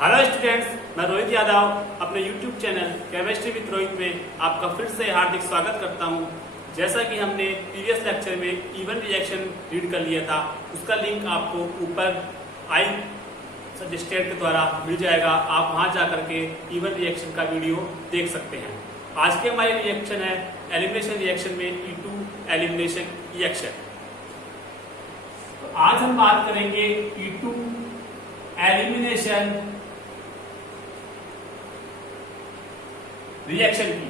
Hello students, मैं रोहित यादव अपने YouTube channel chemistry with Rohit में आपका फिर से हार्दिक स्वागत करता हूं। जैसा कि हमने प्रीवियस लेक्चर में इवन रिएक्शन रीड कर लिया था, उसका लिंक आपको ऊपर आई सजेस्टेड के द्वारा मिल जाएगा। आप वहां जाकर के इवन रिएक्शन का वीडियो देख सकते हैं। आज के हमारे रिएक्शन है एलिमिनेशन रिएक्शन में E2 एलिमिनेशन रिएक्शन। तो आज हम बात करेंगे E2 एलिमिनेशन रिएक्शन की।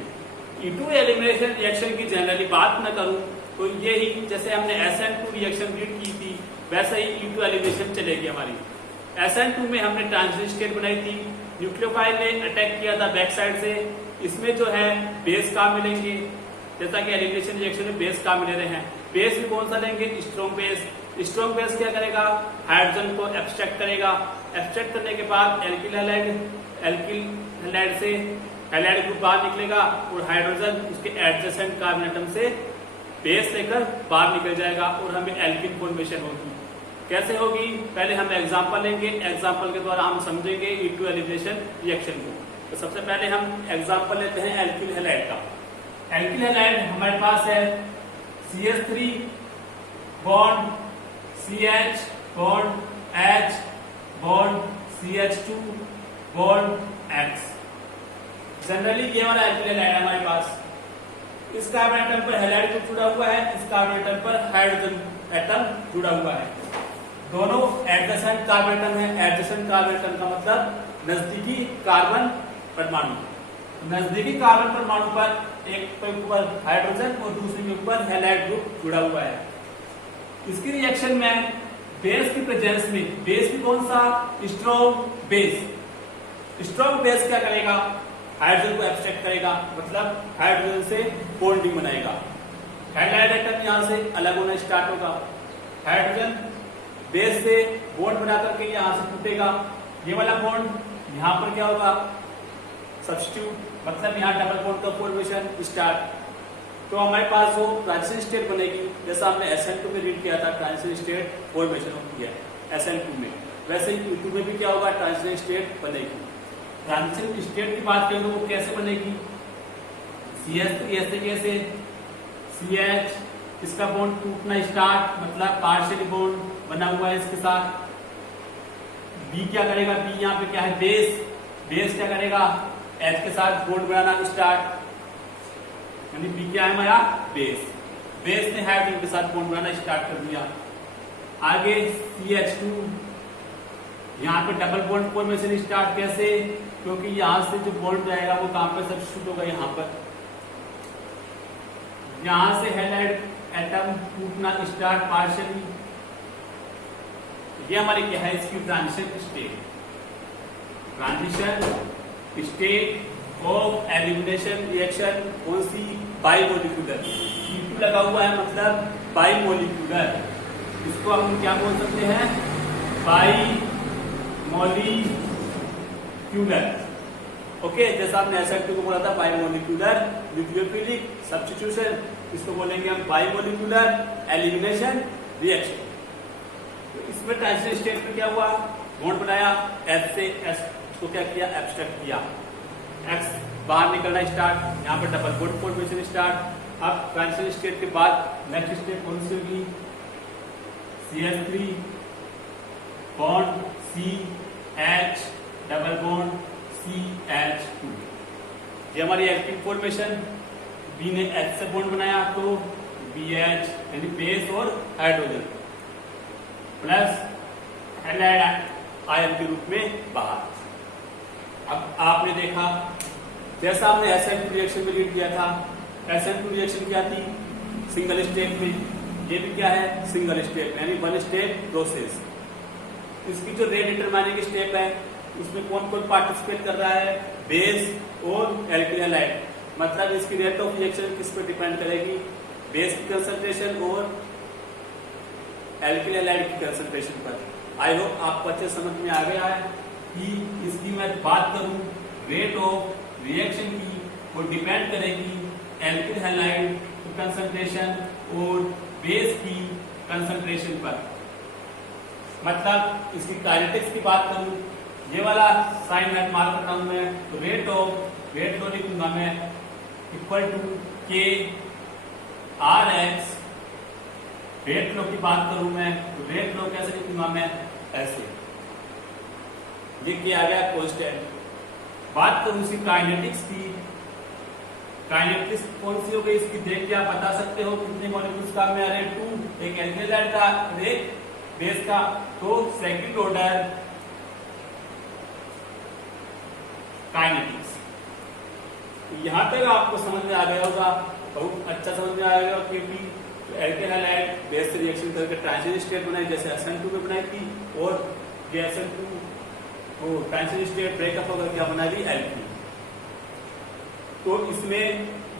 E2 एलिमिनेशन रिएक्शन की जनरली बात न करूं तो यही जैसे हमने SN2 रिएक्शन रीड की थी वैसे ही E2 एलिमिनेशन चलेगी हमारी। SN2 में हमने ट्रांजिशन स्टेट बनाई थी, न्यूक्लियोफाइल ने अटैक किया था बैक साइड से। इसमें जो है बेस का मिलेंगे, जैसा कि एलिमिनेशन रिएक्शन में बेस का मिले रहे हैं। बेस भी कौन सा लेंगे? Strong base. स्ट्रॉन्ग बेस क्या करेगा? हाइड्रोजन को एब्स्ट्रैक्ट करेगा। एब्स्ट्रैक्ट करने के बाद एल्किल हैलाइड से हैलाइड ग्रुप बाहर निकलेगा और हाइड्रोजन उसके एडजेसेंट कार्बन एटम से बेस लेकर बाहर निकल जाएगा और हमें एल्किन फॉर्मेशन होगी। कैसे होगी? पहले हम एग्जांपल लेंगे, एग्जांपल के द्वारा हम समझेंगे E2 एलिमिनेशन रिएक्शन को। तो सबसे पहले हम एग्जांपल लेते हैं एल्किल हैलाइड का। एल्किल हैलाइड हमारे पास है CH3 bond CH bond H bond CH2 bond X। Generally ये वाला एल्किल हैलाइड है हमारे पास। इस कार्बन एटम पर हैलाइड ग्रुप जुड़ा हुआ है, इस कार्बन एटम पर हाइड्रोजन एटम जुड़ा हुआ है। दोनों एडजेसेंट कार्बन एटम है। एडजेसेंट कार्बन एटम का मतलब नजदीकी कार्बन परमाणु। नजदीकी कार्बन परमाणु पर एक के ऊपर हाइड्रोजन और दूसरे के ऊपर हैलाइड ग्रुप जुड़ा हुआ है। इसकी रिएक्शन में बेस की प्रेजेंस में, बेस भी कौन सा? Strong base. स्ट्रॉन्ग बेस क्या करेगा? हाइड्रोजन को एब्स्ट्रैक्ट करेगा, मतलब हाइड्रोजन से बॉन्डिंग बनाएगा। हैलाइड एटम यहां से अलग होना स्टार्ट होगा। हाइड्रोजन बेस से बॉन्ड बना करके यहां से टूटेगा। ये वाला बॉन्ड यहां पर क्या होगा? सब्स्टिट्यूट, मतलब यहां डबल बॉन्ड का फॉर्मेशन स्टार्ट। तो हमारे पास जो ट्रांजिशन स्टेट बनेगी, जैसा हमने SN2 में रीड किया था, ट्रांजिशन स्टेट फॉर्मेशन होती है SN2 में, वैसे ही E2 में भी क्या होगा? ट्रांजिशन स्टेट बनेगी। ट्रांजिशन स्टेट की बात करें तो वो कैसे बनेगी? CH3 ऐसे कैसे? CH इसका बॉन्ड टूटना स्टार्ट, मतलब पार्शियल बॉन्ड बना हुआ है इसके साथ। B क्या करेगा? B यहाँ पे क्या है? बेस। बेस क्या करेगा? H के साथ बॉन्ड बनाना स्टार्ट, यानी B क्या है हमारा? बेस। बेस ने हाइड्रोजन के साथ बॉन्ड बनाना स्टार्ट कर दिया। आगे CH2, यहाँ पे डबल बॉन्ड फॉर्मेशन स्टार्ट। कैसे? क्योंकि यहां से जो बॉन्ड जाएगा वो कहां पर सब्स्टिट्यूट होगा? यहाँ पर। यहां से हैलाइड एटम टूटना स्टार्ट पार्शियली। ये हमारी क्या है? इसकी transition state. Transition state of elimination reaction कौन सी? बाइमोलिक्यूलर। E2 लगा हुआ है मतलब बाइमोलिक्यूलर। इसको हम क्या बोल सकते हैं? बाइमोलिक्यूलर। ओके, जैसा हमने SN2 को बोला था बाइमोलिक्यूलर न्यूक्लियोफिलिक सब्स्टिट्यूशन, इसको बोलेंगे हम बाइमोलिक्यूलर एलिमिनेशन रिएक्शन। तो इसमें ट्रांजिशन स्टेट में क्या हुआ? बॉन्ड बनाया, H से S को क्या किया? एब्स्ट्रैक्ट किया। X बाहर निकलना स्टार्ट, यहाँ पर डबल बॉन्ड फॉर्मेशन स्टार्ट। अब ट्रांजिशन स्टेट के बाद नेक्स्ट स्टेप कौन सी होगी? CH3 bond CH double bond CH2। ये हमारी एल्किन फॉर्मेशन। B ने H से बॉन्ड बनाया तो BH यानी बेस और हाइड्रोजन प्लस हैलाइड आयन के रूप में बाहर। अब आपने देखा जैसा हमने SN2 रिएक्शन में रीड किया था, SN2 रिएक्शन क्या थी? सिंगल स्टेप में। ये भी क्या है? सिंगल स्टेप, यानी वन स्टेप प्रोसेस। इसकी जो रेट डिटरमाइनिंग स्टेप है उसमें कौन कौन पार्टिसिपेट कर रहा है? बेस और एल्किल हैलाइड। मतलब इसकी रेट ऑफ रिएक्शन किस पर डिपेंड करेगी? बेस की कंसंट्रेशन और एल्किल हैलाइड की कंसंट्रेशन पर। आई होप आपको अच्छे समझ में आ गया है कि इसकी मैं बात करूं रेट ऑफ रिएक्शन की, वो डिपेंड करेगी एल्किल हैलाइड की कंसंट्रेशन और बेस की कंसंट्रेशन पर। मतलब इसकी काइनेटिक्स की बात करूं, ये वाला साइन नेट मार्क करता हूं मैं, तो रेट लो लिखूंगा मैं इक्वल टू के आर एक्स। रेट लो की बात करूं मैं तो रेट लो कैसे लिखूंगा मैं, ऐसे। ये क्या आ गया कांस्टेंट। बात करूं इसकी काइनेटिक्स की, काइनेटिक्स कौन सी हो गई इसकी, देख के आप बता सकते हो कितने मॉलिक्यूल्स काम में आ रहे हैं, 2, एक एल्केनाइड का एक बेस का, तो सेकंड ऑर्डर काइनेटिक्स। यहां तक आपको समझ में आ गया होगा, बहुत अच्छा समझ में आ गया, क्योंकि एल्केनाइड बेस से रिएक्शन करके ट्रांजिशन स्टेट बनाई जैसे SN2 में बनाई थी, और ये SN2 वो ट्रांजिशन स्टेट ब्रेकअप होकर क्या बना दी, एल्कीन। तो इसमें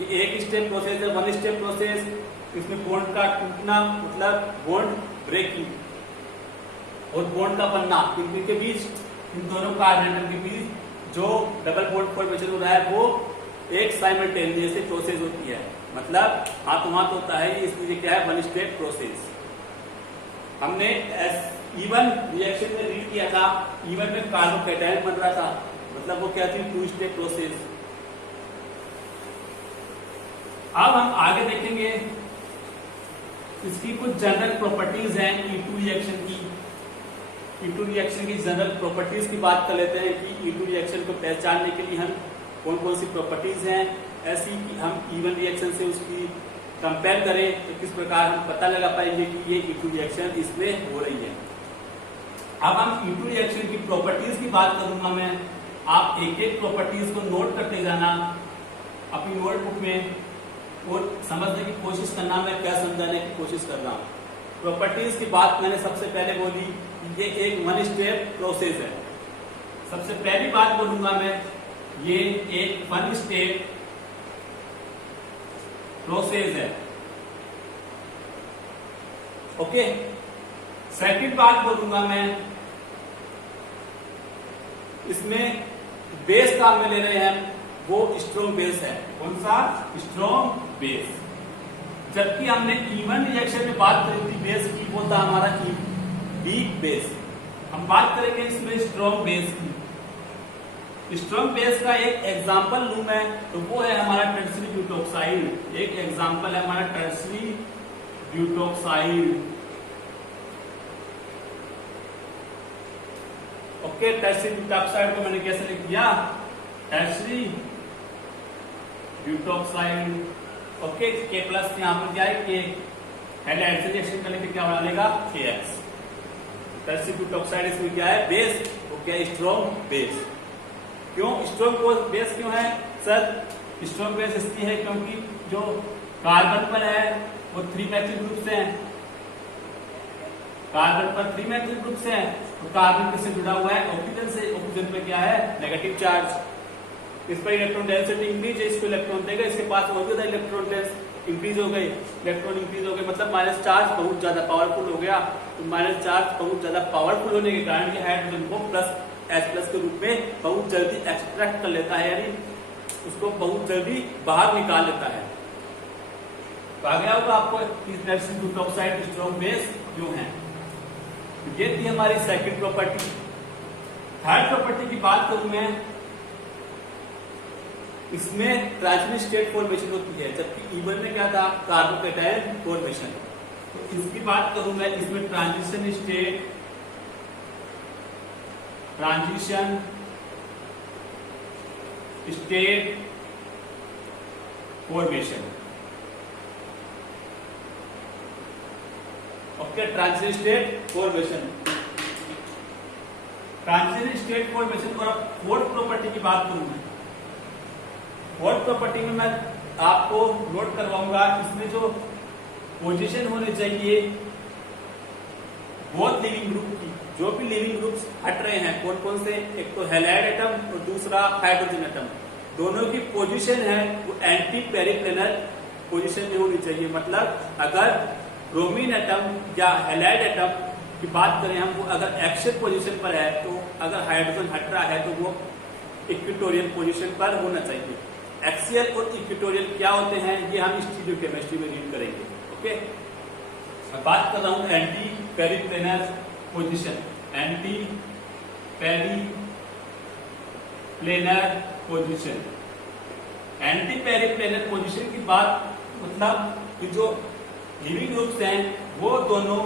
ये एक स्टेप प्रोसेस है, 1 स्टेप प्रोसेस। इसमें बॉन्ड का टूटना मतलब बॉन्ड ब्रेकिंग और बॉन्ड का बनना, इनके बीच, इन दोनों कार्बन एटम के बीच जो डबल बॉन्ड फॉर्मेशन हो रहा है वो एक साइमल्टेनियस प्रोसेस होती है, मतलब हाथों हाथ होता है। इसलिए क्या है, 1 स्टेप प्रोसेस। हमने E1 रिएक्शन में रीड किया था, E1 में कार्बोकैटायन बन रहा था, मतलब वो क्या थी, 2 स्टेप प्रोसेस। अब हम आगे देखेंगे इसकी कुछ जनरल प्रॉपर्टीज हैं E2 रिएक्शन की। E2 रिएक्शन की जनरल प्रॉपर्टीज की बात कर लेते हैं कि E2 रिएक्शन को पहचानने के लिए हम कौन कौन सी प्रॉपर्टीज हैं ऐसी कि हम E1 रिएक्शन से उसकी कंपेयर करें तो किस प्रकार हम पता लगा पाएंगे कि ये E2 रिएक्शन इसमें हो रही है। अब हम E2 रिएक्शन की प्रॉपर्टीज की बात करूंगा मैं, आप एक एक प्रॉपर्टीज को नोट करते जाना अपनी नोटबुक में और समझने की कोशिश करना, मैं क्या समझाने की कोशिश कर रहा हूँ। प्रॉपर्टीज की बात मैंने सबसे पहले बोली, ये एक 1 स्टेप प्रोसेस है। सबसे पहली बात बोलूंगा मैं, ये एक 1 स्टेप प्रोसेस है, ओके। सेकंड बात बोलूंगा मैं, इसमें बेस काम में ले रहे हैं वो स्ट्रॉन्ग बेस है। कौन सा, स्ट्रॉन्ग बेस। जबकि हमने E1 रिएक्शन में बात करी थी बेस की, वो था हमारा वीक बेस। हम बात करेंगे इसमें स्ट्रॉन्ग बेस की। स्ट्रॉन्ग बेस का एक एग्जांपल लूं मैं तो वो है हमारा टर्सरी ब्यूटोक्साइड। एक एग्जांपल है हमारा tertiary butoxide, okay. Tertiary butoxide को मैंने कैसे लिख दिया, टर्सरी ब्यूटोक्साइड, ओके। के प्लस यहाँ पर क्या है, के हाइड्रोजन से रिएक्शन करने के क्या बना लेगा, KX। टर्सरी ब्यूटोक्साइड इसमें क्या है, बेस, वो क्या है, स्ट्रॉन्ग बेस। क्यों स्ट्रॉन्ग बेस क्यों है सर, स्ट्रॉन्ग बेस इसलिए है क्योंकि जो कार्बन पर है वो 3 मैथिल ग्रुप से हैं, कार्बन पर 3 मैथिल ग्रुप से हैं, तो कार्बन किससे जुड़ा हुआ है, ऑक्सीजन से। ऑक्सीजन पे क्या है, नेगेटिव चार्ज। इस पर इलेक्ट्रॉन डेंसिटी इंक्रीज है, इसको इलेक्ट्रॉन देगा, इसके पास और ज्यादा इलेक्ट्रॉन इंक्रीज हो गए, इलेक्ट्रॉन इंक्रीज हो गए, मतलब माइनस चार्ज बहुत ज्यादा पावरफुल हो गया। तो माइनस चार्ज बहुत ज्यादा पावरफुल होने के कारण ये हाइड्रोजन को प्लस H+ के रूप में बहुत जल्दी एक्सट्रैक्ट कर लेता है, यानी उसको बहुत जल्दी बाहर निकाल लेता है। तो आ गया होगा आपको टर्सरी ब्यूटोक्साइड स्ट्रॉन्ग बेस क्यों है। ये थी हमारी सेकंड प्रॉपर्टी। थर्ड प्रॉपर्टी की बात करूं मैं, इसमें ट्रांजिशन स्टेट फॉर्मेशन होती है, जबकि E1 में क्या था, कार्बोकैटायन फॉर्मेशन। तो इसकी बात करूं मैं, इसमें transition state formation, okay. Transition state formation, transition state formation. और फोर्थ प्रॉपर्टी की बात करूं मैं, फोर्थ प्रॉपर्टी में मैं आपको नोट करवाऊंगा, इसमें जो पोजीशन होनी चाहिए बोथ लिविंग ग्रुप की, जो भी लिविंग ग्रुप्स हट रहे हैं कौन कौन से, एक तो हैलाइड एटम और दूसरा हाइड्रोजन एटम, दोनों की पोजीशन है वो एंटी पेरिप्लेनर पोजीशन में होनी चाहिए। मतलब अगर ब्रोमीन एटम या हैलाइड एटम की बात करें हम, वो अगर एक्सियल पोजीशन पर है, तो अगर हाइड्रोजन हट रहा है तो वो इक्वेटोरियल पोजीशन पर होना चाहिए। एक्सियल और इक्वेटोरियल क्या होते हैं ये हम स्टीरियोकेमिस्ट्री में रीड करेंगे, ओके। मैं बात कर रहा हूं anti periplanar position, anti periplanar planar position. Anti periplanar position की बात मतलब कि जो लिविंग ग्रुप्स हैं वो दोनों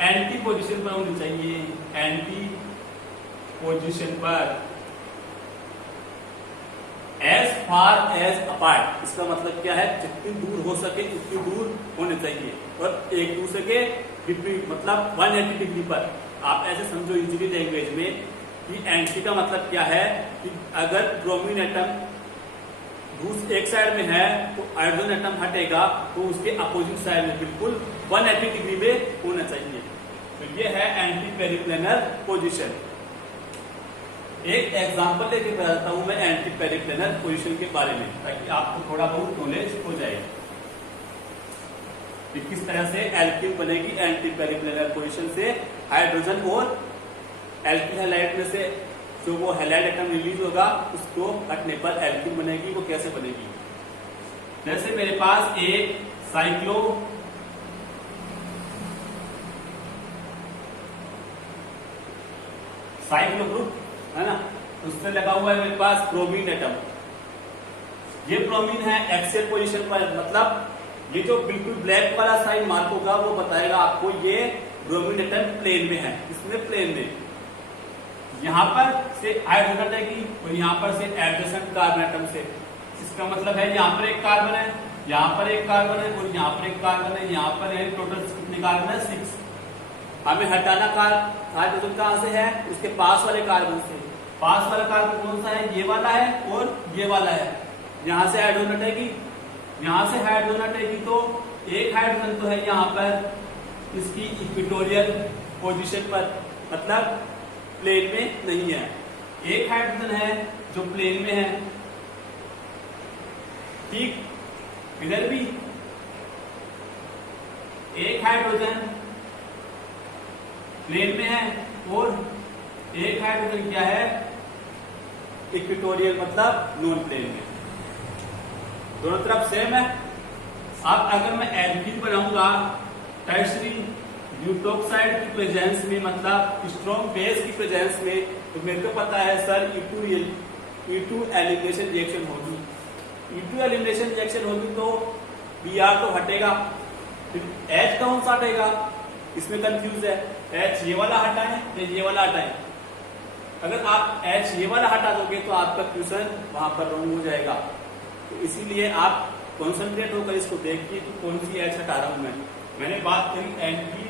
एंटी पोजीशन पर होनी चाहिए, एंटी पोजीशन पर, एज फार एज अपार्ट। इसका मतलब क्या है, जितनी दूर हो सके उतनी दूर होने चाहिए और एक दूसरे के विपरीत मतलब 180 डिग्री पर। आप ऐसे समझो इजीली लैंग्वेज में कि एंटी का मतलब क्या है कि अगर ब्रोमीन एटम एक साइड में है तो हाइड्रोजन एटम हटेगा तो उसके अपोजिट साइड में बिल्कुल 180 डिग्री में होना चाहिए। तो ये है एंटी पेरिप्लेनर पोजीशन। एक एग्जांपल लेके बताता हूं मैं एंटी पेरिप्लेनर पोजीशन के बारे में, ताकि आपको थोड़ा बहुत नॉलेज हो जाए कि किस तरह से एल्कीन बनेगी एंटी पेरिप्लेनर पोजीशन से। हाइड्रोजन और एल्किल हैलाइड में से जो वो हैलाइड एटम रिलीज होगा उसको हटने पर एल्कीन बनेगी। वो कैसे बनेगी, जैसे मेरे पास एक साइक्लो ग्रुप है ना, उससे लगा हुआ है मेरे पास ब्रोमीन एटम। ये ब्रोमीन है एक्सियल पोजीशन पर, मतलब ये जो बिल्कुल ब्लैक वाला साइन मार्क होगा वो बताएगा आपको ये ब्रोमीन एटम प्लेन में है। इसमें प्लेन में यहां पर से हाइड्रोजन हटेगी और यहां पर से एडजेसेंट कार्बन एटम से। इसका मतलब है यहां पर एक कार्बन है, यहां पर एक कार्बन है और यहां पर एक कार्बन है। यहां पर है टोटल कितने कार्बन है, 6। हमें हटाना हाइड्रोजन कहां से है, उसके पास वाले कार्बन से। पास वाला कार्बन कौन सा है, ये वाला है और ये वाला है। यहां से हाइड्रोजन हटेगी, यहां से हाइड्रोजन हटेगी तो एक हाइड्रोजन तो है यहां पर इसकी इक्वेटोरियल पोजीशन पर, मतलब प्लेन में नहीं है। एक हाइड्रोजन है जो प्लेन में है, ठीक। इधर भी एक हाइड्रोजन प्लेन में है और एक हाइड्रोजन क्या है, इक्वेटोरियल मतलब नॉन प्लेन में। दोनों तरफ सेम है। अब अगर मैं एल्कीन बनाऊंगा टर्शरी न्यूट्रोक्साइड की प्रेजेंस में, मतलब स्ट्रॉन्ग बेस की प्रेजेंस में, तो मेरे को पता है सर E2 एलिमिनेशन रिएक्शन होगी। E2 एलिमिनेशन रिएक्शन होगी तो Br तो हटेगा, फिर H कौन सा हटेगा, इसमें कंफ्यूज है। H ये वाला हटाएं या ये वाला हटाएं। अगर आप H ये वाला हटा दोगे तो आपका क्वेश्चन वहां पर रॉन्ग हो जाएगा। तो इसीलिए आप कॉन्सेंट्रेट होकर इसको देखिए कि कौन सी H हटा रहा हूं मैं। मैंने बात करी एंटी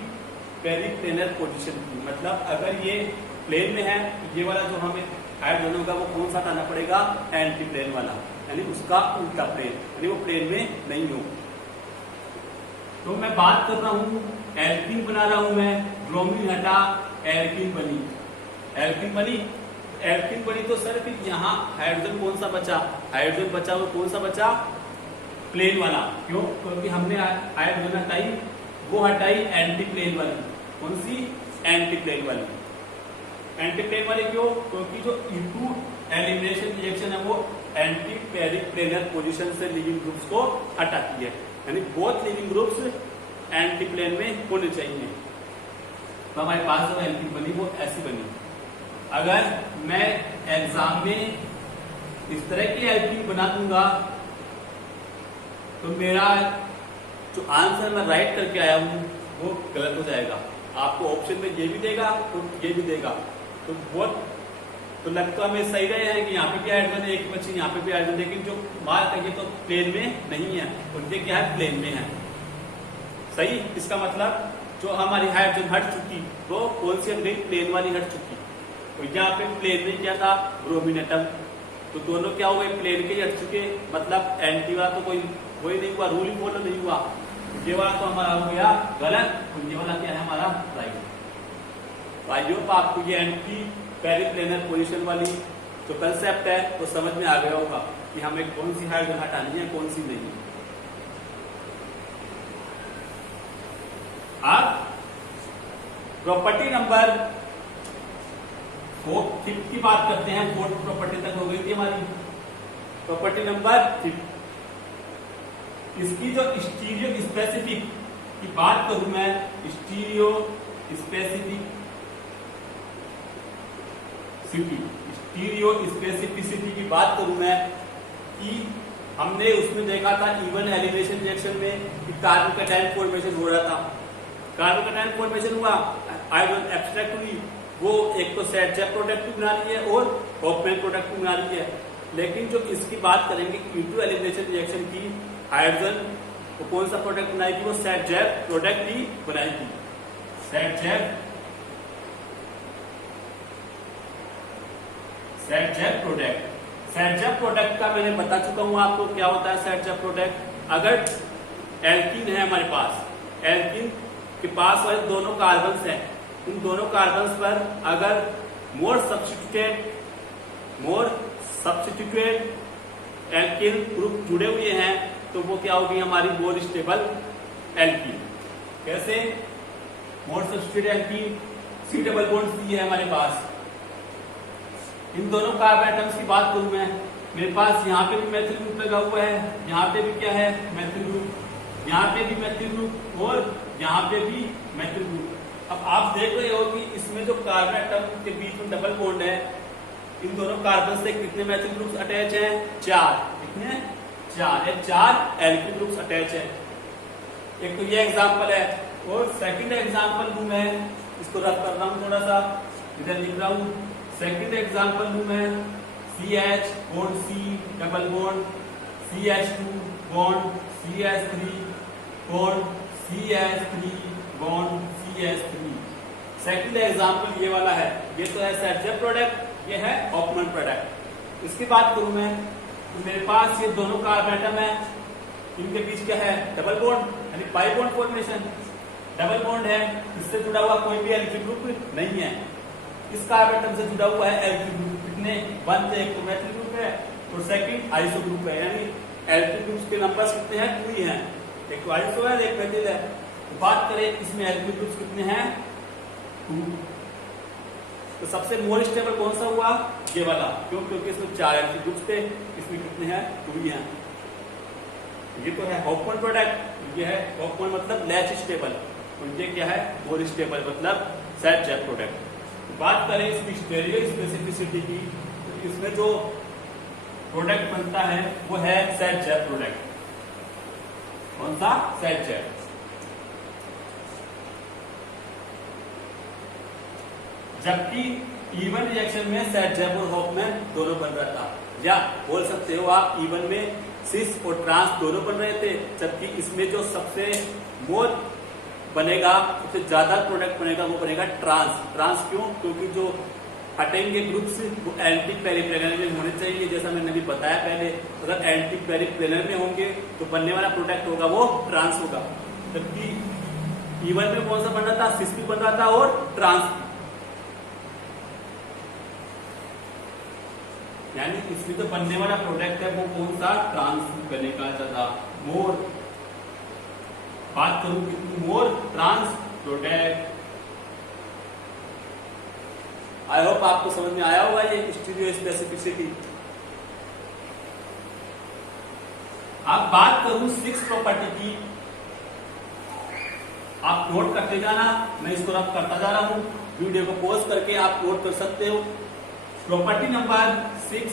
पेरिप्लेनर पोजीशन की, मतलब अगर ये प्लेन में है ये वाला जो हमें हाइड्रोजन होगा वो कौन सा हटाना पड़ेगा, एंटी प्लेन वाला, यानी उसका उल्टा प्लेन, यानी वो प्लेन में नहीं हो। तो मैं बात कर रहा हूं एल्कीन बना रहा हूं मैं, ब्रोमीन हटा एल्कीन बनी। एल्कीन बनी तो सर फिर यहाँ हाइड्रोजन कौन सा बचा, हाइड्रोजन बचा वो कौन सा बचा, प्लेन वाला। क्यों, क्योंकि हमने हाइड्रोजन हटाई, वो हटाई एंटी प्लेन वाली। कौन सी, एंटी प्लेन वाली। एंटी प्लेन वाली क्यों, क्योंकि जो E2 एलिमिनेशन रिएक्शन है वो एंटी पेरिप्लेनर पोजीशन से लिविंग ग्रुप्स को हटाती है, यानी both leaving groups anti plane में होने चाहिए। तो हमारे पास जो एल्कीन बनी वो ऐसी बनी। अगर मैं एग्जाम में इस तरह की एल्कीन बना दूंगा तो मेरा जो आंसर मैं राइट करके आया हूं वो गलत हो जाएगा। आपको ऑप्शन में ये भी देगा तो ये भी देगा, तो बहुत तो लगता हमें सही रहे हैं कि यहाँ पे भी हाइड्रोजन है, एक बच्ची यहाँ पे भी हाइड्रोजन, लेकिन जो मार्क है ये तो प्लेन में नहीं है और ये क्या है, प्लेन में है। सही, इसका मतलब जो हमारी हाइड्रोजन हट चुकी वो कौन सी हट गई, प्लेन वाली हट चुकी। और यहाँ पे प्लेन में क्या था, ब्रोमीन एटम, तो दोनों क्या हो गए, प्लेन के हट चुके, मतलब एंटी वाला तो कोई वही नहीं हुआ, रूल ही फॉलो नहीं हुआ। ये वाला तो हमारा हो गया गलत और ये वाला क्या है हमारा राइट। तो आई होप आपको ये एंटी पेरिप्लेनर पोजीशन वाली जो कंसेप्ट है वो समझ में आ गया होगा कि हमें कौन सी हाइड्रोजन हटानी है कौन सी नहीं। अब प्रॉपर्टी नंबर 4 की बात करते हैं। 4th प्रॉपर्टी तक हो गई थी हमारी। प्रॉपर्टी नंबर 5, इसकी जो स्टीरियो स्पेसिफिक की बात करूं मैं, स्टीरियो स्पेसिफिक स्टीरियो स्पेसिफिसिटी की बात करूं मैं कि हमने उसमें देखा था इवन एलिमिनेशन रिएक्शन में कि कार्बन कैटायन फॉर्मेशन हो रहा था। कार्बन कैटायन फॉर्मेशन हुआ, आयोडीन एब्स्ट्रैक्ट हुई, वो एक तो सेट जैप प्रोडक्ट भी बना रही है और होफमैन प्रोडक्ट भी बना रही है। लेकिन जो इसकी बात करेंगे कि E2 एलिमिनेशन रिएक्शन की हाइड्रोजन वो कौन सा प्रोडक्ट बनाएगी, वो सेट जैप प्रोडक्ट ही बनाएगी। सेट जैप प्रोडक्ट का मैंने बता चुका हूं आपको क्या होता है सेट जैप प्रोडक्ट। अगर एल्कीन है हमारे पास, एल्कीन के पास वाले दोनों कार्बन्स हैं, उन दोनों कार्बन्स पर अगर मोर सब्स्टिट्यूटेड एल्कीन ग्रुप जुड़े हुए हैं तो वो क्या होगी, हमारी मोर स्टेबल एल्कीन। कैसे? More substituted alkene, C double bond C है हमारे पास। इन दोनों कार्बन एटम्स की बात करूं मैं, मेरे पास यहाँ पे भी मैथिल ग्रुप लगा हुआ है, यहाँ पे भी क्या है, मैथिल ग्रुप, यहाँ पे भी मैथिल ग्रुप और यहाँ पे भी मैथिल ग्रुप। अब आप देख रहे हो कि इसमें जो कार्बन एटम के बीच में डबल बॉन्ड है, इन दोनों कार्बन से कितने मैथिल ग्रुप्स अटैच हैं? 4। कितने? 4। 4 एल्किल ग्रुप्स अटैच है। एक तो ये एग्जांपल है। और सेकंड एग्जांपल लूं मैं, इसको रफ कर रहा हूं थोड़ा सा, इधर लिख रहा हूं। सेकंड एग्जांपल लूं मैं, CH bond C double bond CH2 bond CH3 bond CH3 bond CH3। Second example ये वाला है, ये तो है सेट जैप प्रोडक्ट, ये है होफमैन प्रोडक्ट। इसकी बात करूं मैं तो मेरे पास ये दोनों कार्बन एटम है, इनके बीच क्या है, डबल बॉन्ड यानी pi bond formation. Double bond है, इससे जुड़ा हुआ कोई भी एल्किल ग्रुप नहीं है। इस कार्बन एटम से जुड़ा हुआ है एल्किल ग्रुप, कितने? 1 से, एक तो मैथिल ग्रुप है और सेकंड आइसो ग्रुप है, यानी एल्किल ग्रुप्स के नंबर्स कितने हैं? 2 ही हैं, एक तो आइसो है एक मैथिल है। तो बात करें इसमें एल्किल ग्रुप्स कितने हैं? 2। तो सबसे मोर स्टेबल कौन सा हुआ? ये वाला। क्यों? क्योंकि इसमें 4 एल्किल ग्रुप्स थे, इसमें कितने हैं? 2 ही हैं। ये तो है होफमैन प्रोडक्ट, ये है होफमैन मतलब लेस स्टेबल, और ये क्या है? मोर स्टेबल मतलब सेट जैप प्रोडक्ट। बात करें इसकी स्टीरियो स्पेसिफिसिटी की, तो इसमें जो प्रोडक्ट बनता है वो है सेट जैप प्रोडक्ट। कौन सा? Set JAP. जबकि इवन रिएक्शन में सेट जैप और होफमैन दोनों बन रहा था, या बोल सकते हो आप इवन में सिस और ट्रांस दोनों बन रहे थे, जबकि इसमें जो सबसे मोर बनेगा, सबसे ज्यादा प्रोडक्ट बनेगा वो बनेगा ट्रांस। ट्रांस क्यों? क्योंकि जो हटेंगे ग्रुप्स वो एंटी पेरिप्लेनर में होने चाहिए, जैसा मैंने अभी बताया पहले। अगर एंटी पेरिप्लेनर में होंगे तो बनने वाला प्रोडक्ट होगा वो ट्रांस होगा। जबकि इवन में कौन सा बन रहा था? सिस भी बन रहा था और ट्रांस, यानी इसमें जो बनने वाला प्रोडक्ट है वो कौन सा? ट्रांस बनेगा ज्यादा मोर। बात करूं कितनी मोर ट्रांस प्रोडक्ट। आई होप आपको समझ में आया होगा ये स्टीरियो स्पेसिफिसिटी। अब बात करूं 6 प्रॉपर्टी की, आप नोट करते जाना, मैं इसको रफ करता जा रहा हूं, वीडियो को पॉज करके आप नोट कर सकते हो। प्रॉपर्टी नंबर 6,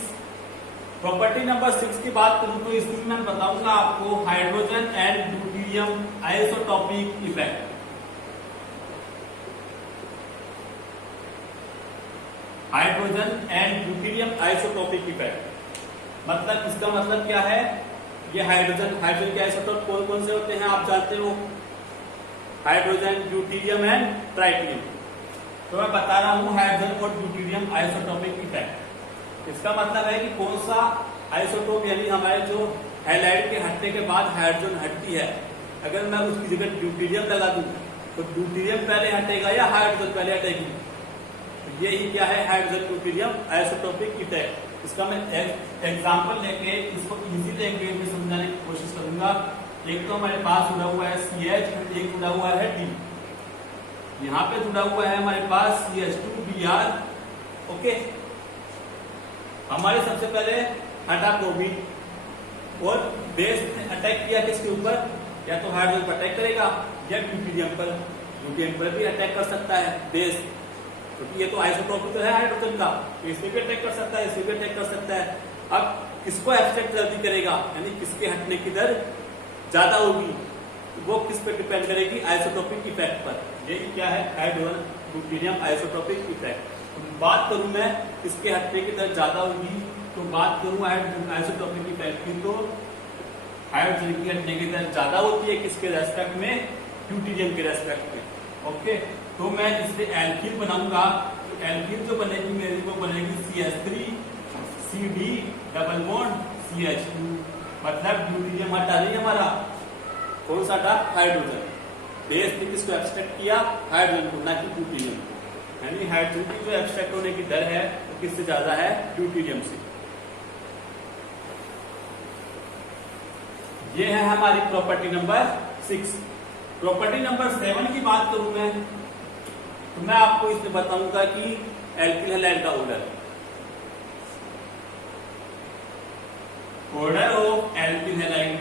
प्रॉपर्टी नंबर 6 की बात करूं तो इसमें मैं बताऊंगा आपको hydrogen and deuterium isotopic effect. Hydrogen and deuterium isotopic effect मतलब इसका मतलब क्या है? ये हाइड्रोजन के आइसोटोप कौन कौन से होते हैं आप जानते हो? Hydrogen, deuterium and tritium. तो मैं बता रहा हूं हाइड्रोजन और ड्यूटेरियम आइसोटोपिक इफेक्ट। इसका मतलब है कि कौन सा आइसोटोप, यानी हमारे जो हैलाइड के हटने के बाद हाइड्रोजन हटती है, अगर मैं उसकी जगह ड्यूटेरियम लगा दूं तो ड्यूटेरियम पहले हटेगा या हाइड्रोजन पहले हटेगी? तो यही क्या है? Hydrogen deuterium isotopic effect. इसका मैं एग्जाम्पल लेके इसको इजी लैंग्वेज में समझाने की कोशिश करूंगा। एक तो हमारे पास जुड़ा हुआ है CH, एक जुड़ा हुआ है D। यहाँ पे जुड़ा हुआ है हमारे पास CH2Br। ओके, हमारे सबसे पहले हटा क्रोमीन और बेस ने अटैक किया किसके ऊपर? या तो हाइड्रोजन पर अटैक करेगा या ड्यूटेरियम पर। ड्यूटेरियम पर भी अटैक कर सकता है बेस। क्योंकि ये तो आइसोट्रोपिक तो है हाइड्रोजन का, तो इसमें भी अटैक कर सकता है, इसमें भी अटैक कर सकता है। अब किसको एब्स्ट्रैक्ट जल्दी करेगा, यानी किसके हटने की दर ज्यादा होगी, वो किस पे डिपेंड करेगी, आइसोट्रोपिक इफेक्ट पर। ये क्या है, हाइड्रोजन ड्यूटेरियम आइसोट्रोपिक इफेक्ट। बात करूं मैं किसके हटने की दर ज्यादा होगी, तो बात करूं आइसोट्रोपिक इफेक्ट की, तो हाइड्रोजन की हटने की दर ज्यादा होती है किसके रेस्पेक्ट में, ड्यूटेरियम के रेस्पेक्ट में। ओके, तो मैं इससे एल्कीन बनाऊंगा, तो एल्कीन जो बनेगी मेरी वो बनेगी CH3 CD double bond CH2, मतलब ड्यूटेरियम हटा नहीं हमारा, कौन सा हटा, हाइड्रोजन। बेस ने किसको एब्स्ट्रैक्ट किया, हाइड्रोजन को, ना कि ड्यूटेरियम को। यानी हाइड्रोजन की जो एब्स्ट्रैक्ट होने की दर है वो किससे ज्यादा है, ड्यूटेरियम से। ये है हमारी प्रॉपर्टी नंबर 6। प्रॉपर्टी नंबर 7 की बात करूं मैं, तो मैं आपको इसमें बताऊंगा कि एल्किल हैलाइड का ऑर्डर ऑफ एल्किल हैलाइड।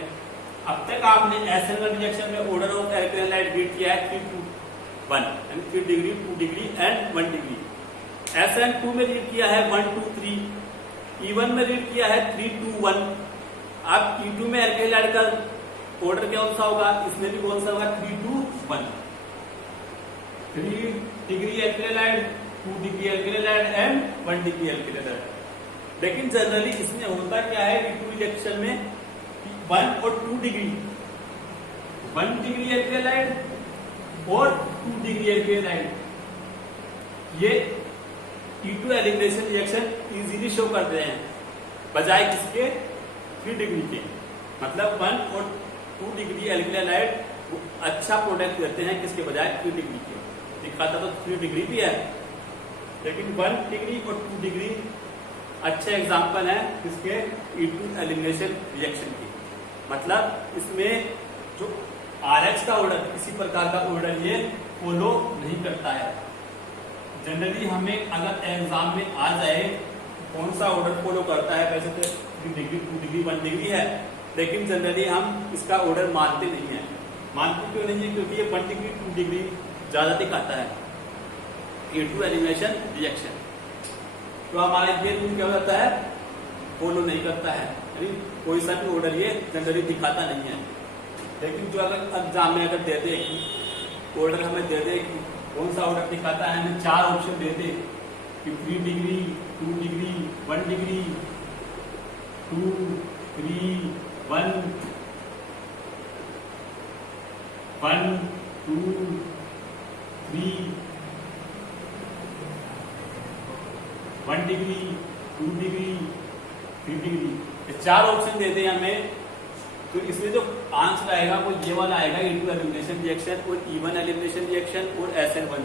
अब तक आपने SN1 रिएक्शन में order of alkyl halide read किया है 3 to 1, यानी 3 degree, 2 degree and 1 degree. SN2 में रीड किया है 1 to 3, E1 में रीड किया है 3 to 1। अब E2 में एल्किल हैलाइड का ऑर्डर कौन सा होगा, इसमें भी कौन सा होगा, 3 to 1। 3 degree alkyl halide, 2 degree alkyl halide and 1 degree alkyl halide. लेकिन जनरली इसमें होता क्या है, E2 रिएक्शन में 1 और 2 डिग्री, 1 डिग्री एल्किल हैलाइड और 2 डिग्री एल्किल हैलाइड, ये E2 elimination reaction easily show करते हैं बजाय किसके, 3 डिग्री के। मतलब 1 और 2 डिग्री एल्किल हैलाइड अच्छा प्रोडक्ट देते हैं किसके बजाय, 3 डिग्री के। दिखाता तो 3 डिग्री भी है, लेकिन 1 डिग्री और 2 डिग्री अच्छे एग्जाम्पल है किसके, E2 एलिमिनेशन रिएक्शन की। मतलब इसमें जो RH का ऑर्डर, किसी प्रकार का ऑर्डर ये फॉलो नहीं करता है। जनरली हमें अगर एग्जाम में आ जाए कौन सा ऑर्डर फॉलो करता है, वैसे तो 3 डिग्री, 2 डिग्री, 1 डिग्री है, लेकिन जनरली हम इसका ऑर्डर मानते नहीं है। मानते क्यों नहीं है, क्योंकि ये 1 डिग्री, 2 डिग्री ज्यादा दिखाता है E2 एलिमिनेशन रिएक्शन। तो हमारे ये रूल क्या हो जाता है, फॉलो नहीं करता है, यानी कोई सा भी ऑर्डर ये जनरली दिखाता नहीं है। लेकिन जो अगर एग्जाम में अगर दे दे ऑर्डर, हमें दे दे कौन सा ऑर्डर दिखाता है, हमें 4 ऑप्शन दे दे कि 3 degree, 2 degree, 1 degree, 2, 3, 1, 1, 2, 3, 1 degree, 2 degree, 3 degree, ये 4 ऑप्शन देते हैं हमें। तो इसमें जो आंसर आएगा वो ये वाला आएगा, E2 एलिमिनेशन रिएक्शन और E1 एलिमिनेशन रिएक्शन और SN1,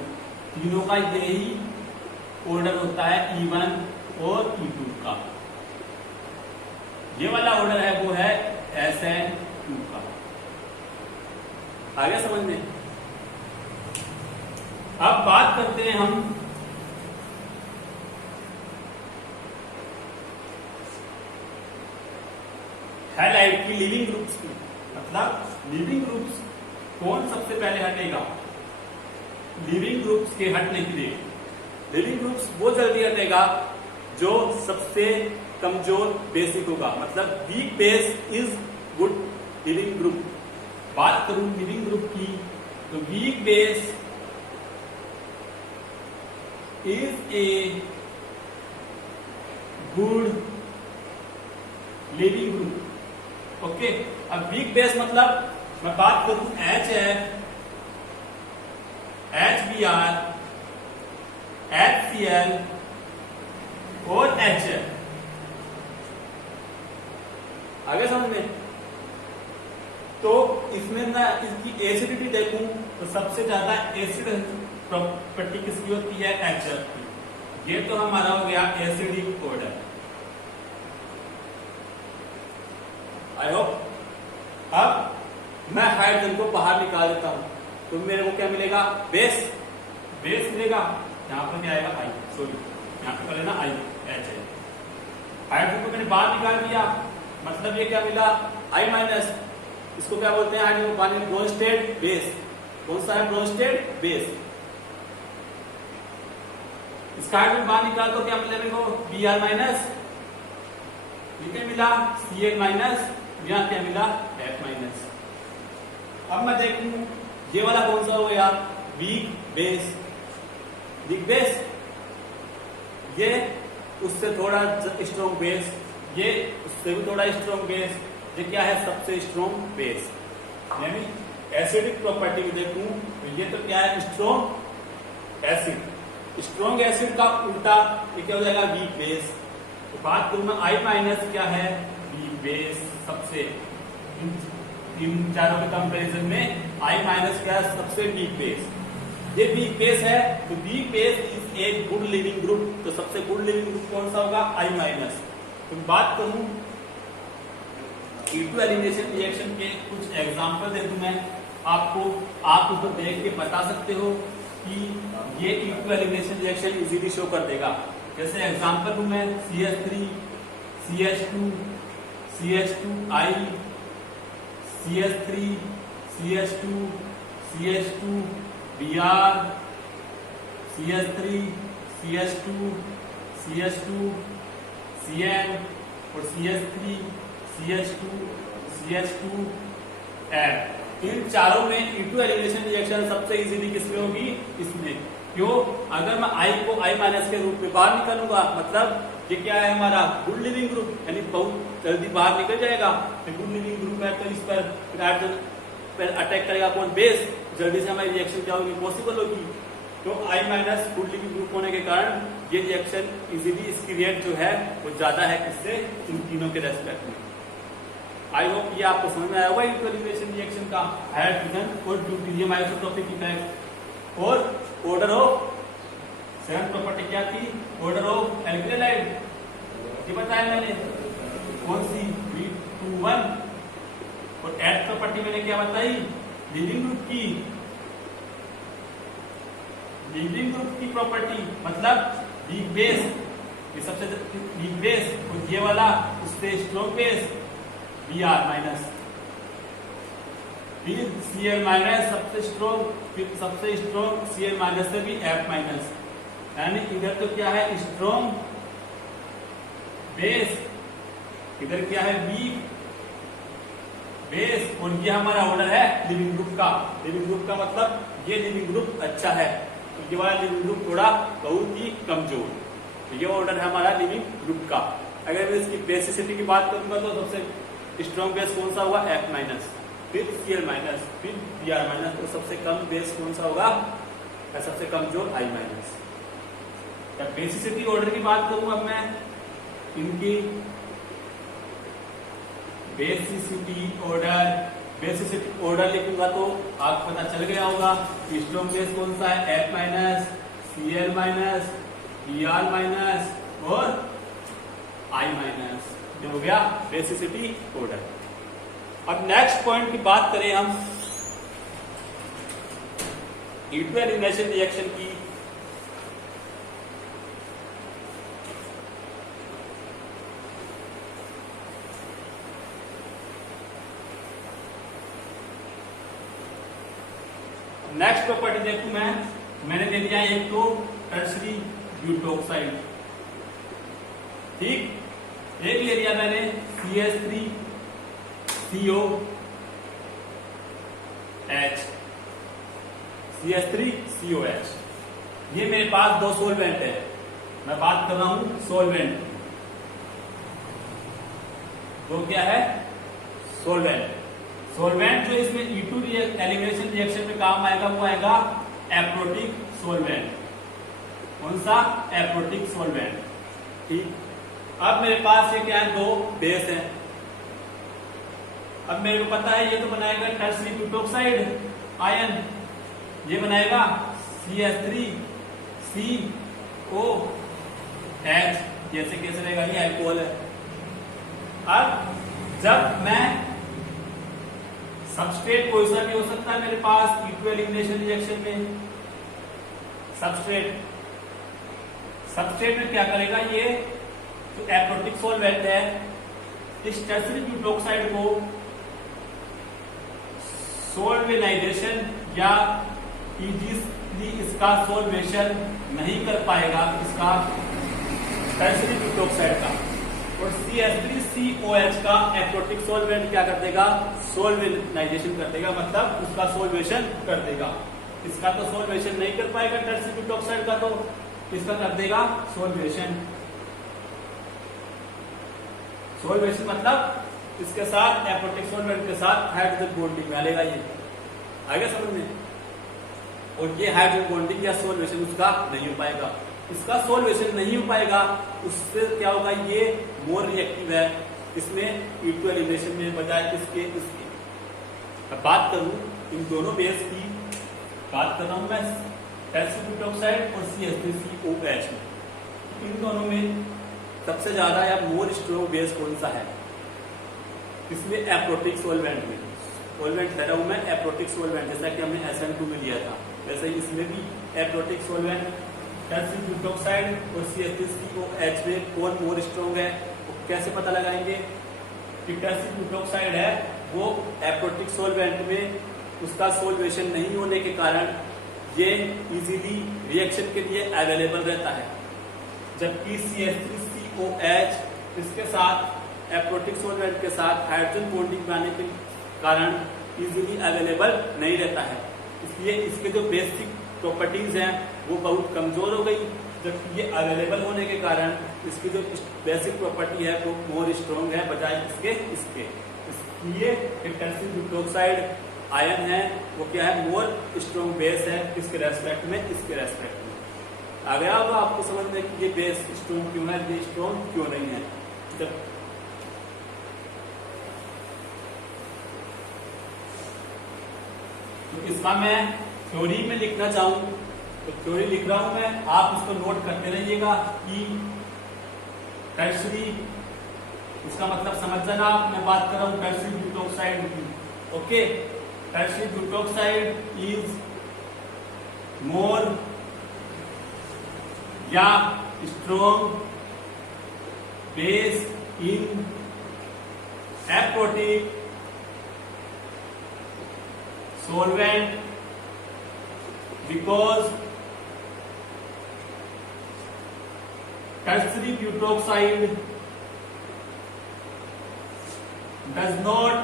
तीनों का यही ऑर्डर होता है, E1 और E2 का। ये वाला ऑर्डर है वो है SN2 का। आ गया समझ में? अब बात करते हैं हम हैलाइड की लिविंग ग्रुप्स की। मतलब लिविंग ग्रुप्स कौन सबसे पहले हटेगा, लिविंग ग्रुप्स के हटने के लिए लिविंग ग्रुप्स वो जल्दी हटेगा जो सबसे कमजोर बेसिक होगा। मतलब weak base is good leaving group. बात करूं लिविंग ग्रुप की, तो weak base is a good leaving group. Okay, अब वीक बेस मतलब मैं बात करूं HF, HBr, HCl और HF। आगे समझ में? तो इसमें ना इसकी एसिडिटी देखूं तो सबसे ज्यादा एसिड प्रॉपर्टी किसकी होती है, HF की। ये तो हमारा हो गया एसिडिक ऑर्डर। आई होप अब मैं हाइड्रोजन को बाहर निकाल देता हूं तो मेरे को क्या मिलेगा, बेस मिलेगा। यहाँ पर क्या आएगा, आई, सॉरी यहाँ पे लेना आई, एच है। हाइड्रोजन को मैंने बाहर निकाल दिया, मतलब ये क्या मिला, आई माइनस। इसको क्या बोलते हैं, हाइड्रोजन पानी में ब्रोंज स्टेट बेस। कौन सा है ब्रोंज स्टेट बेस। इसका हाइड्रोजन बाहर निकाल तो क्या मिला मेरे को Br माइनस, क्या मिला Cl माइनस, यहाँ क्या मिला F माइनस। अब मैं देखूं ये वाला कौन सा हो गया वीक बेस, वीक बेस, ये उससे थोड़ा स्ट्रॉन्ग बेस, ये उससे भी थोड़ा स्ट्रॉन्ग बेस, ये क्या है सबसे स्ट्रॉन्ग बेस। यानी एसिडिक प्रॉपर्टी में देखूं तो ये तो क्या है स्ट्रॉन्ग एसिड, स्ट्रॉन्ग एसिड का उल्टा ये क्या हो जाएगा वीक बेस। तो बात करूं मैं I माइनस क्या है वीक बेस, सबसे इन चारों के कंपैरिजन में I माइनस क्या है सबसे वीक बेस। ये वीक बेस है तो weak base is a good leaving group, तो सबसे गुड लिविंग ग्रुप कौन सा होगा I माइनस। तो बात करूं E2 एलिमिनेशन रिएक्शन के कुछ एग्जांपल दे दूं मैं आपको, आप उसको देख के बता सकते हो कि ये E2 elimination reaction easily show कर देगा। जैसे एग्जांपल दूं मैं CH3 CH2 CH2I CH3 CH2 CH2 Br CH3 CH2 CH2 Cn और CH3 CH2 CH2 F। इन चारों में E2 एलिमिनेशन रिएक्शन सबसे इजीली किसमें होगी इसमें। क्यों? अगर मैं I को I माइनस के रूप में बाहर निकालूंगा मतलब ये क्या है हमारा गुड लिविंग ग्रुप, यानी बहुत जल्दी बाहर निकल जाएगा। गुड लिविंग ग्रुप है तो इस पर अटैक करेगा कौन बेस, जल्दी से हमारी रिएक्शन क्या होगी पॉसिबल होगी। तो I minus good leaving group होने के कारण ये रिएक्शन इजीली इसकी रेट जो है वो ज्यादा है किससे, इन तीनों के रेस्पेक्ट में। आई होप ये आपको समझ में आया होगा E2 एलिमिनेशन रिएक्शन का हाइड्रोजन और ड्यूटेरियम आइसोटोपिक इफेक्ट। और ऑर्डर ऑफ सेकंड प्रॉपर्टी क्या थी, ऑर्डर ऑफ एल्किल हाइड, ये बताया मैंने कौन सी B21। और एथ प्रॉपर्टी मैंने क्या बताई लीविंग ग्रुप की, लीविंग ग्रुप की प्रॉपर्टी मतलब वीक बेस, ये सबसे वीक बेस और ये वाला उससे स्ट्रॉन्ग बेस Br माइनस, फिर Cl माइनस सबसे स्ट्रॉन्ग, फिर सबसे स्ट्रॉन्ग Cl माइनस से भी F माइनस। यानी इधर तो क्या है स्ट्रॉन्ग बेस, इधर क्या है वीक बेस, और ये हमारा ऑर्डर है लिविंग ग्रुप का। लिविंग ग्रुप का मतलब ये लिविंग ग्रुप अच्छा है तो ये वाला लिविंग ग्रुप थोड़ा बहुत ही कमजोर, तो ये ऑर्डर है हमारा लिविंग ग्रुप का। अगर मैं इसकी बेसिसिटी की बात करूंगा तो सबसे स्ट्रॉन्ग बेस कौन सा होगा F माइनस, फिर Cl माइनस, फिर Br माइनस, और सबसे कम बेस कौन सा होगा या सबसे कमजोर I माइनस। जब बेसिसिटी ऑर्डर की बात करूं अब मैं इनकी बेसिसिटी ऑर्डर लिखूंगा तो आपको पता चल गया होगा कि स्ट्रॉन्ग बेस कौन सा है F minus, Cl minus, Br minus और I माइनस। ये हो गया बेसिसिटी ऑर्डर। अब नेक्स्ट पॉइंट की बात करें हम E2 एलिमिनेशन रिएक्शन की। नेक्स्ट प्रॉपर्टी देखूं मैंने दे दिया एक तो टर्शरी ब्यूटोक्साइड, ठीक, एक ले लिया मैंने CH3COH। ये मेरे पास दो सोलवेंट है, मैं बात कर रहा हूं सोलवेंट, तो क्या है सोलवेंट। सोलवेंट जो इसमें E2 एलिमिनेशन रिएक्शन में काम आएगा वो आएगा एप्रोटिक सोलवेंट। कौन सा? एप्रोटिक सोलवेंट, ठीक। अब मेरे पास ये क्या है दो बेस है, अब मेरे को पता है ये तो बनाएगा टर्शरी ब्यूटोक्साइड आयन, ये बनाएगा CH3COH, जैसे कैसे रहेगा ये अल्कोहल है। अब जब मैं सबस्ट्रेट कोई सा भी हो सकता है मेरे पास E2 एलिमिनेशन रिएक्शन में, सबस्ट्रेट में क्या करेगा ये जो एप्रोटिक सॉल्वेंट है इस टर्शरी ब्यूटोक्साइड को सोल्वेनाइजेशन या इजीली इसका सॉल्वेशन नहीं कर पाएगा, इसका टर्शियरी ब्यूटाइल ऑक्साइड का। और CH3COH का एप्रोटिक सॉल्वेंट क्या कर देगा, सोल्वेनाइजेशन कर देगा, मतलब उसका सॉल्वेशन कर देगा। इसका तो सॉल्वेशन नहीं कर पाएगा टर्शियरी ब्यूटाइल ऑक्साइड का, तो इसका कर देगा सॉल्वेशन। सॉल्वेशन मतलब इसके साथ एप्रोटिक सॉल्वेंट के साथ हाइड्रोजन बॉन्डिंग में आएगा, ये आएगा समझ में। और ये हाइड्रोजन बॉन्डिंग या सॉल्वेशन उसका नहीं हो पाएगा। इसका सॉल्वेशन नहीं हो पाएगा, उससे क्या होगा, ये मोर रिएक्टिव है इसमें E2 एलिमिनेशन में बजाय इसके। अब बात करूं इन दोनों बेस की, बात कर रहा हूं मैं टर्शियरी ब्यूटाइल ऑक्साइड और CH3COH में। इन दोनों में सबसे ज्यादा या मोर स्ट्रॉन्ग बेस कौन सा है, इसमें एप्रोटिक सॉल्वेंट में। सॉल्वेंट कह रहा हूं मैं एप्रोटिक सॉल्वेंट, जैसा कि हमने SN2 में लिया था, वैसे ही इसमें भी aprotic solvent tertiary butyl oxide और CH3COH में कौन मोर स्ट्रॉन्ग है। तो कैसे पता लगाएंगे कि टर्शियरी ब्यूटाइल ऑक्साइड है वो एप्रोटिक सॉल्वेंट में उसका सॉल्वेशन नहीं होने के कारण ये इजीली रिएक्शन के लिए अवेलेबल रहता है, जबकि CH3COH इसके साथ एप्रोटिक सॉल्वेंट के साथ हाइड्रोजन बॉन्डिंग बनाने के कारण इजीली अवेलेबल नहीं रहता है। इसलिए इसके जो बेसिक प्रॉपर्टीज हैं वो बहुत कमजोर हो गई, जबकि ये अवेलेबल होने के कारण इसकी जो बेसिक प्रॉपर्टी है वो मोर स्ट्रॉन्ग है बजाय इसके। इसलिए टर्शियरी ब्यूटाइल ऑक्साइड आयन है वो क्या है, मोर स्ट्रॉन्ग बेस है किसके रेस्पेक्ट में, इसके रेस्पेक्ट में। आ गया होगा आपको समझ में कि ये बेस स्ट्रॉन्ग क्यों है, ये स्ट्रॉन्ग क्यों नहीं है। जब तो इसका मैं थ्योरी में लिखना चाहूं तो थ्योरी लिख रहा हूं मैं, आप इसको नोट करते रहिएगा कि टर्शियरी, इसका मतलब समझ जाना आप, मैं बात कर रहा हूं टर्शियरी ब्यूटाइल ऑक्साइड की। Okay, tertiary butyl oxide is more या strong base in aprotic solvent because tertiary butyl oxide does not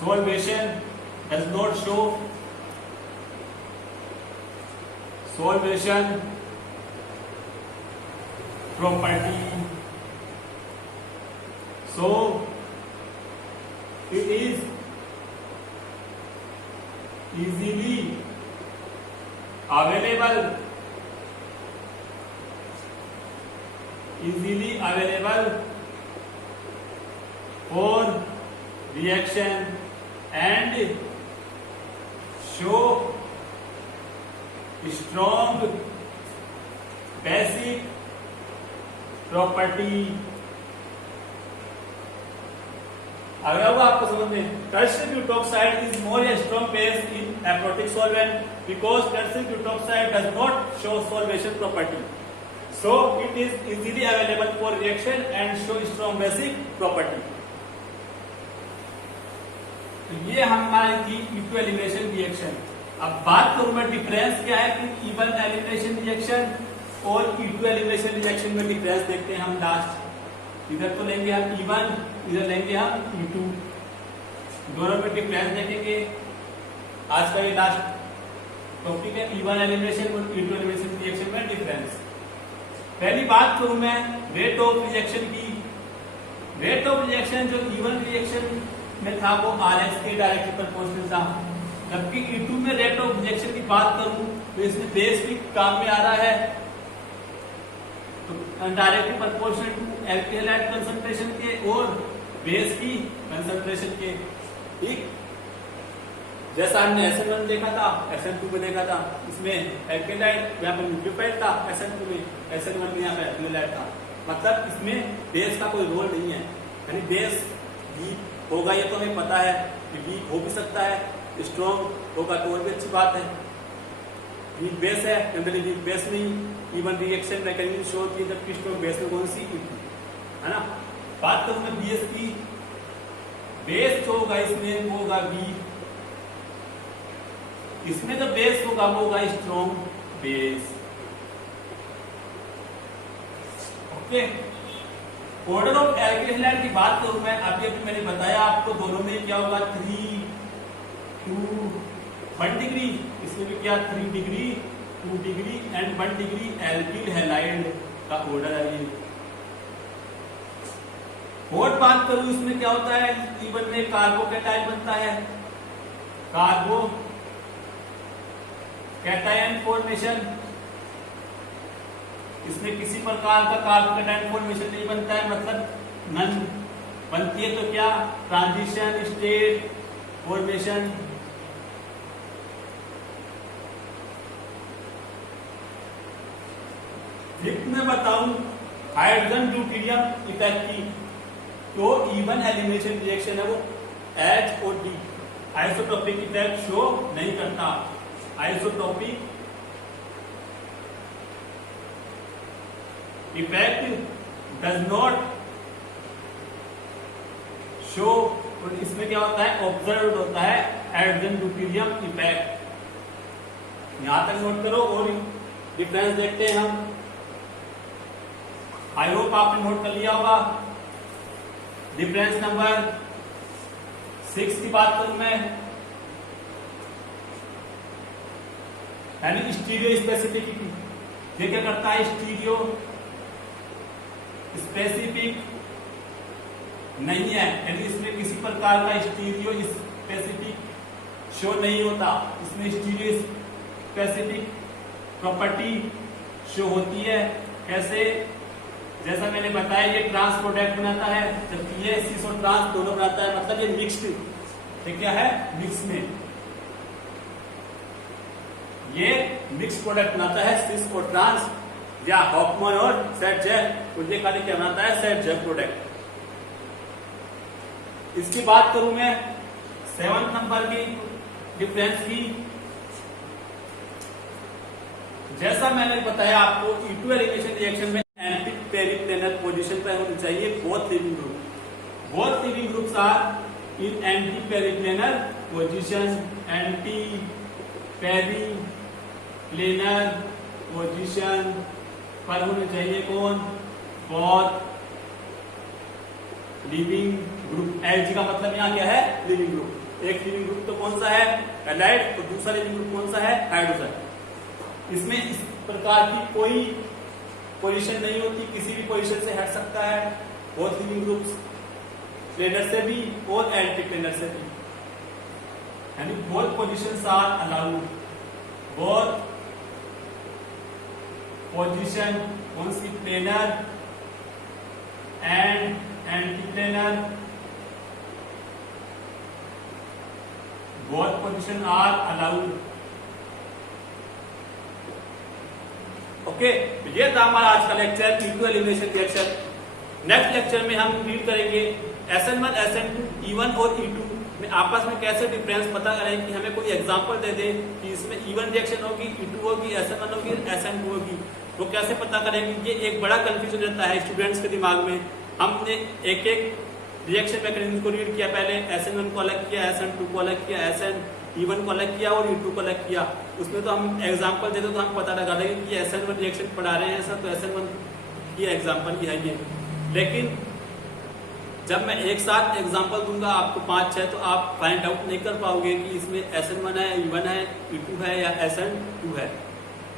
solvation, does not show solvation property. So it is easily available for reaction and show strong basic property. आ गया होगा आपको समझ में। Tertiary butyl oxide is more strong base in aprotic solvent because tertiary butyl oxide does not show solvation property, so it is easily available for reaction and show strong basic property. तो ये हमारी थी E2 elimination reaction. अब बात करूं मैं difference क्या है कि E1 एलिमिनेशन रिएक्शन और E2 एलिमिनेशन रिएक्शन में डिफरेंस देखते हैं हम लास्ट। इधर तो लेंगे हम E1, इधर लेंगे हम E2, दोनों में डिफरेंस देखेंगे। आज का ये लास्ट टॉपिक है E1 एलिमिनेशन और E2 एलिमिनेशन रिएक्शन में डिफरेंस। पहली बात करूं मैं रेट ऑफ रिएक्शन की। रेट ऑफ रिएक्शन जो E1 रिएक्शन में था वो Rx के डायरेक्टली प्रोपोर्शनल था, जबकि E2 में रेट ऑफ रिएक्शन की बात करूं तो इसमें बेस भी काम में आ रहा है, तो directly proportional to alkyl halide concentration के और बेस की कंसंट्रेशन के। ठीक जैसा हमने SN1 में देखा था, SN2 में देखा था, इसमें एल्किल हाइड यहाँ पर न्यूक्लियोफाइल था, SN2 में, SN1 में यहाँ पर एल्किल हाइड था। मतलब इसमें बेस का कोई रोल नहीं है, यानी बेस वीक होगा ये तो हमें पता है कि वीक हो भी सकता है, स्ट्रॉन्ग होगा तो और भी अच्छी बात है। वीक बेस है, जनरली वीक बेस में E1 रिएक्शन मैकेनिज्म शो की, जबकि स्ट्रॉन्ग बेस में कौन सी E2 है ना। बात करूं मैं BS की बेस जो होगा इसमें वो होगा वीक, इसमें जो बेस होगा वो होगा strong base. Okay, order of alkyl halide की बात करूं मैं, अभी मैंने बताया आपको दोनों में क्या होगा 3, 2, 1 डिग्री, इसमें भी क्या 3 degree, 2 degree and 1 degree alkyl halide का ऑर्डर है ये। और बात करूं इसमें क्या होता है, इवन में कार्बोकैटायन बनता है, कार्बो कैटायन फॉर्मेशन, इसमें किसी प्रकार का कार्बोकैटायन फॉर्मेशन नहीं बनता है, मतलब नन बनती है तो क्या ट्रांजिशन स्टेट फॉर्मेशन। फिफ्थ में बताऊं हाइड्रोजन ड्यूटेरियम इफेक्ट की, तो इवन एलिमिनेशन रिएक्शन है वो H और D आइसोटोपिक इफेक्ट शो नहीं करता। Isotopic effect does not show, और इसमें क्या होता है ऑब्जर्व होता है हाइड्रोजन ड्यूटेरियम इफेक्ट। यहां तक नोट करो और डिफरेंस देखते हैं हम। आई होप आपने नोट कर लिया होगा। डिफरेंस नंबर 6 की बात करूं मैं, यानी स्टीरियो स्पेसिफिक। ये क्या करता है, स्टीरियो स्पेसिफिक नहीं है, यानी इसमें किसी प्रकार का स्टीरियो स्पेसिफिक शो नहीं होता, इसमें स्टीरियो स्पेसिफिक प्रॉपर्टी शो होती है। कैसे, जैसा मैंने बताया ये ट्रांस प्रोडक्ट बनाता है, जबकि ये सिस और ट्रांस दोनों बनाता है, मतलब ये मिक्स्ड, ये क्या है मिक्स में, ये मिक्स प्रोडक्ट बनाता है सिस और ट्रांस, या हॉफमैन और सेटजेक, और ये खाली क्या बनाता है सेटजेक प्रोडक्ट। इसकी बात करूं मैं 7 नंबर की डिफरेंस की, जैसा मैंने बताया आपको E2 एलिमिनेशन रिएक्शन में एंटी पेरिप्लेनर पोजीशन पर होनी चाहिए both leaving group. Both leaving groups are in anti periplanar position, anti periplanar position पर होने चाहिए कौन, बोथ लिविंग ग्रुप। एच का मतलब यहाँ क्या है लिविंग ग्रुप। एक लिविंग ग्रुप तो कौन सा है हैलाइड, और दूसरा लिविंग ग्रुप कौन सा है हाइड्रोजन। इसमें इस प्रकार की कोई पोजीशन नहीं होती, किसी भी पोजीशन से हट सकता है, बोथ लिविंग ग्रुप्स प्लेनर से भी और एंटी प्लेनर से भी, यानी both positions are allowed. Both position कौन सी, planar and anti planar, both position are allowed. Okay, ये था हमारा आज का lecture E2 elimination reaction. Next lecture में हम रीड करेंगे SN1, SN2, E1 और E2 में आपस में कैसे डिफरेंस पता करें, कि हमें कोई एग्जांपल दे दे कि इसमें E1 रिएक्शन होगी, E2 होगी, SN1 होगी, SN2 होगी, तो कैसे पता करेंगे। ये एक बड़ा कंफ्यूजन रहता है स्टूडेंट्स के दिमाग में। हमने एक एक रिएक्शन मैकेनिज्म को रीड किया, पहले SN1 को अलग किया, SN2 को अलग किया, E1 को अलग किया और E2 को अलग किया। उसमें तो हम एग्जांपल देते तो हम पता लगा देंगे कि SN1 रिएक्शन पढ़ा रहे हैं सर, तो SN1 की एग्जांपल ही है ये। लेकिन जब मैं एक साथ एग्जांपल दूंगा आपको 5-6, तो आप फाइंड आउट नहीं कर पाओगे कि इसमें SN1 है, E1 है, E2 है या SN2 है।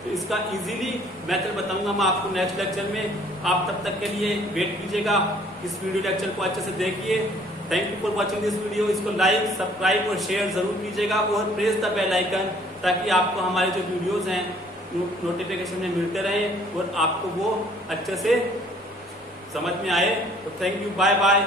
तो इसका इजीली मेथड बताऊंगा मैं आपको नेक्स्ट लेक्चर में। आप तब तक के लिए वेट कीजिएगा, इस वीडियो लेक्चर को अच्छे से देखिए। Thank you for watching this video. इसको लाइक, सब्सक्राइब और शेयर जरूर कीजिएगा, और प्रेस द बेल आइकन, ताकि आपको हमारे जो वीडियोस हैं नोटिफिकेशन में मिलते रहे और आपको वो अच्छे से समझ में आए। तो थैंक यू, बाय बाय।